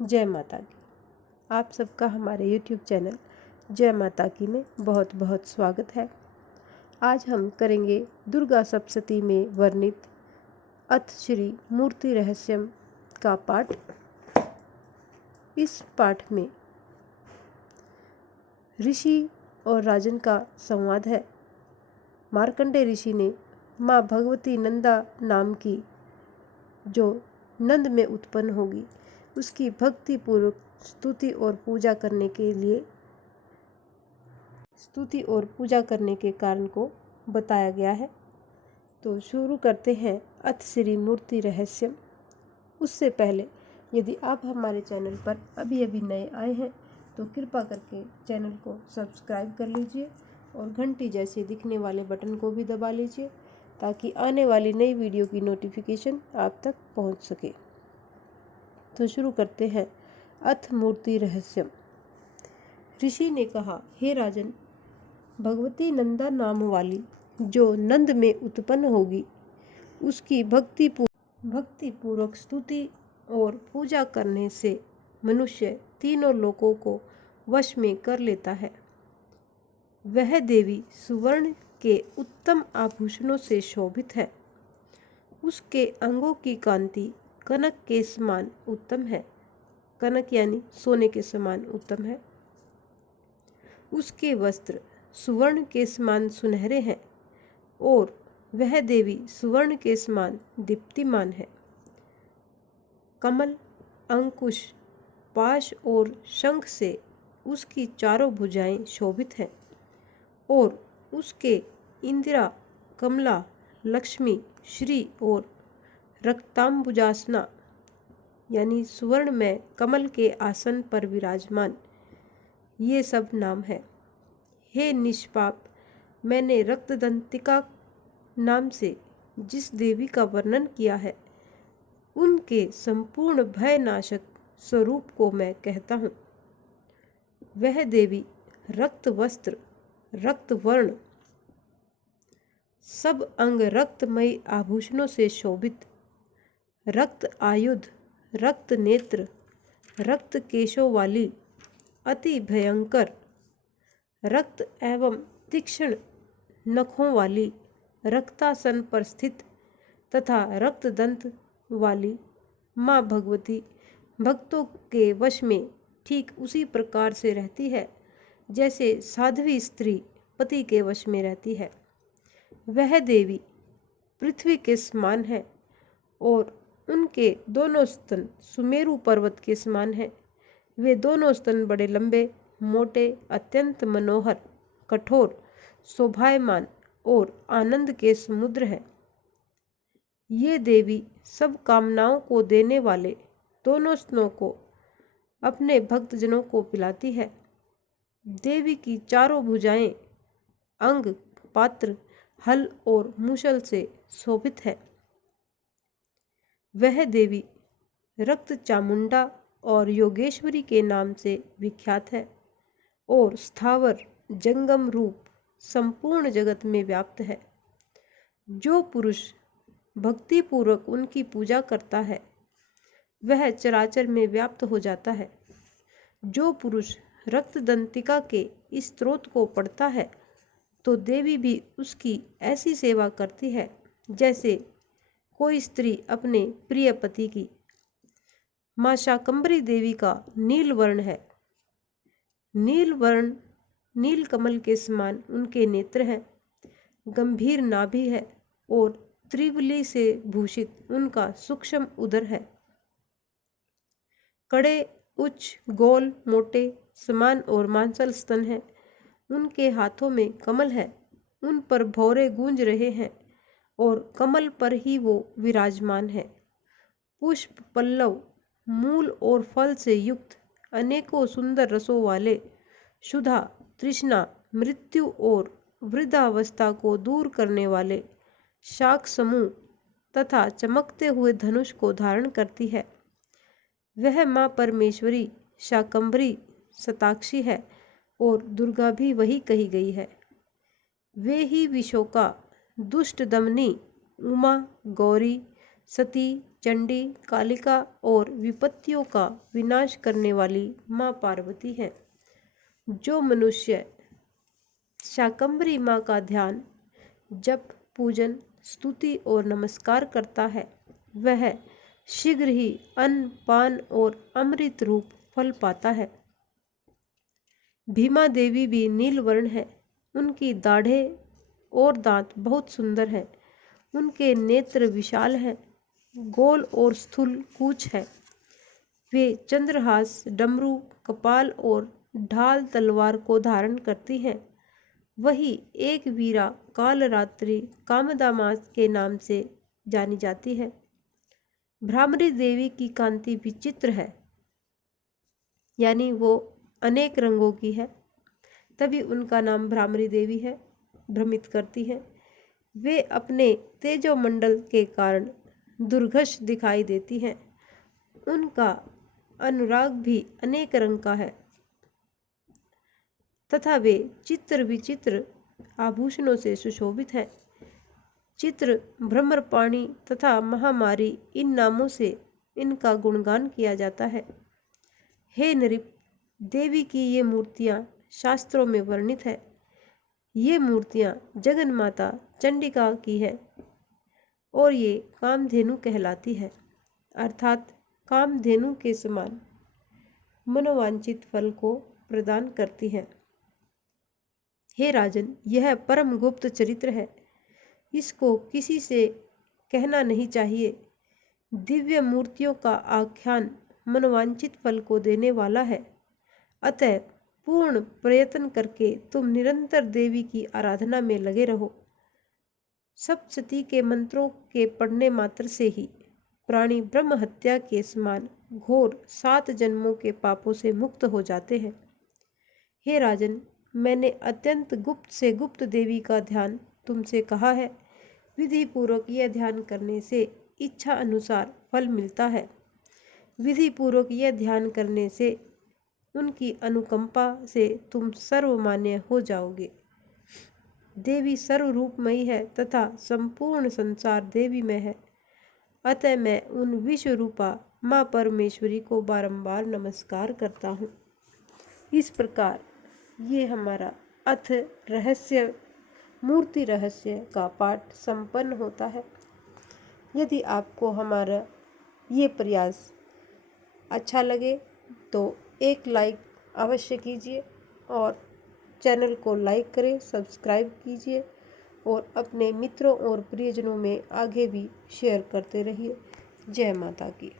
जय माता की। आप सबका हमारे YouTube चैनल जय माता की में बहुत बहुत स्वागत है। आज हम करेंगे दुर्गा सप्तशती में वर्णित अथ श्री मूर्ति रहस्यम का पाठ। इस पाठ में ऋषि और राजन का संवाद है। मार्कंडेय ऋषि ने माँ भगवती नंदा नाम की, जो नंद में उत्पन्न होगी, उसकी भक्ति पूर्वक स्तुति और पूजा करने के कारण को बताया गया है। तो शुरू करते हैं अथ श्री मूर्ति रहस्यम। उससे पहले यदि आप हमारे चैनल पर अभी नए आए हैं तो कृपा करके चैनल को सब्सक्राइब कर लीजिए और घंटी जैसे दिखने वाले बटन को भी दबा लीजिए ताकि आने वाली नई वीडियो की नोटिफिकेशन आप तक पहुंच सके। तो शुरू करते हैं अथ मूर्ति रहस्यम। ऋषि ने कहा, हे राजन, भगवती नंदा नाम वाली जो नंद में उत्पन्न होगी, उसकी भक्ति पूर्वक स्तुति और पूजा करने से मनुष्य तीनों लोकों को वश में कर लेता है। वह देवी सुवर्ण के उत्तम आभूषणों से शोभित है। उसके अंगों की कांति कनक के समान उत्तम है। कनक यानी सोने के समान उत्तम है। उसके वस्त्र सुवर्ण के समान सुनहरे हैं और वह देवी सुवर्ण के समान दीप्तिमान है। कमल, अंकुश, पाश और शंख से उसकी चारों भुजाएं शोभित हैं और उसके इंदिरा, कमला, लक्ष्मी, श्री और रक्तांबुजासना यानी सुवर्ण में कमल के आसन पर विराजमान, ये सब नाम है। हे निष्पाप, मैंने रक्तदंतिका नाम से जिस देवी का वर्णन किया है, उनके संपूर्ण भयनाशक स्वरूप को मैं कहता हूँ। वह देवी रक्त वस्त्र, रक्त वर्ण, सब अंग रक्तमयी आभूषणों से शोभित, रक्त आयुध, रक्त नेत्र, रक्त केशों वाली, अति भयंकर, रक्त एवं तीक्ष्ण नखों वाली, रक्तासन पर स्थित तथा रक्त दंत वाली माँ भगवती भक्तों के वश में ठीक उसी प्रकार से रहती है जैसे साध्वी स्त्री पति के वश में रहती है। वह देवी पृथ्वी के समान है और उनके दोनों स्तन सुमेरु पर्वत के समान है। वे दोनों स्तन बड़े लंबे, मोटे, अत्यंत मनोहर, कठोर, शोभायमान और आनंद के समुद्र है। ये देवी सब कामनाओं को देने वाले दोनों स्तनों को अपने भक्तजनों को पिलाती है। देवी की चारों भुजाएं अंग, पात्र, हल और मूसल से शोभित है। वह देवी रक्त चामुंडा और योगेश्वरी के नाम से विख्यात है और स्थावर जंगम रूप संपूर्ण जगत में व्याप्त है। जो पुरुष भक्ति पूर्वक उनकी पूजा करता है, वह चराचर में व्याप्त हो जाता है। जो पुरुष रक्तदंतिका के इस स्त्रोत को पढ़ता है, तो देवी भी उसकी ऐसी सेवा करती है जैसे कोई स्त्री अपने प्रिय पति की। माँ शाकंभरी देवी का नील वर्ण है। नील वर्ण नील कमल के समान उनके नेत्र हैं। गंभीर नाभि है और त्रिवली से भूषित उनका सूक्ष्म उदर है। कड़े, उच्च, गोल, मोटे, समान और मांसल स्तन हैं। उनके हाथों में कमल है। उन पर भौरे गूंज रहे हैं और कमल पर ही वो विराजमान है। पुष्प, पल्लव, मूल और फल से युक्त अनेकों सुंदर रसों वाले, क्षुधा, तृष्णा, मृत्यु और वृद्धावस्था को दूर करने वाले शाक समूह तथा चमकते हुए धनुष को धारण करती है। वह माँ परमेश्वरी शाकंभरी शताक्षी है और दुर्गा भी वही कही गई है। वे ही विशोका, दुष्ट दमनी, उमा, गौरी, सती, चंडी, कालिका और विपत्तियों का विनाश करने वाली माँ पार्वती हैं। जो मनुष्य शाकंभरी माँ का ध्यान, जप, पूजन, स्तुति और नमस्कार करता है, वह शीघ्र ही अन्न, पान और अमृत रूप फल पाता है। भीमा देवी भी नीलवर्ण है। उनकी दाढ़ें और दांत बहुत सुंदर हैं। उनके नेत्र विशाल हैं, गोल और स्थूल कूच है। वे चंद्रहास, डमरू, कपाल और ढाल तलवार को धारण करती हैं। वही एक वीरा कालरात्रि कामदामास के नाम से जानी जाती है। भ्रामरी देवी की कांति विचित्र है, यानी वो अनेक रंगों की है, तभी उनका नाम भ्रामरी देवी है। भ्रमित करती है। वे अपने तेजोमंडल के कारण दुर्घष दिखाई देती हैं। उनका अनुराग भी अनेक रंग का है तथा वे चित्र विचित्र आभूषणों से सुशोभित है। चित्र, भ्रमरपाणी तथा महामारी, इन नामों से इनका गुणगान किया जाता है। हे नृप, देवी की ये मूर्तियाँ शास्त्रों में वर्णित है। ये मूर्तियाँ जगन माता चंडिका की है और ये कामधेनु कहलाती है, अर्थात कामधेनु के समान मनोवांछित फल को प्रदान करती है। हे राजन, यह परम गुप्त चरित्र है। इसको किसी से कहना नहीं चाहिए। दिव्य मूर्तियों का आख्यान मनोवांछित फल को देने वाला है। अतः पूर्ण प्रयत्न करके तुम निरंतर देवी की आराधना में लगे रहो। सप्तशती के मंत्रों के पढ़ने मात्र से ही प्राणी ब्रह्म हत्या के समान घोर 7 जन्मों के पापों से मुक्त हो जाते हैं। हे राजन, मैंने अत्यंत गुप्त से गुप्त देवी का ध्यान तुमसे कहा है। विधि पूर्वक यह ध्यान करने से इच्छा अनुसार फल मिलता है। विधि पूर्वक यह ध्यान करने से उनकी अनुकंपा से तुम सर्वमान्य हो जाओगे। देवी सर्वरूपमयी है तथा संपूर्ण संसार देवी में है। अतः मैं उन विश्वरूपा माँ परमेश्वरी को बारंबार नमस्कार करता हूँ। इस प्रकार ये हमारा अथ रहस्य, मूर्ति रहस्य का पाठ संपन्न होता है। यदि आपको हमारा ये प्रयास अच्छा लगे तो एक लाइक अवश्य कीजिए और चैनल को लाइक करें, सब्सक्राइब कीजिए और अपने मित्रों और प्रियजनों में आगे भी शेयर करते रहिए। जय माता की।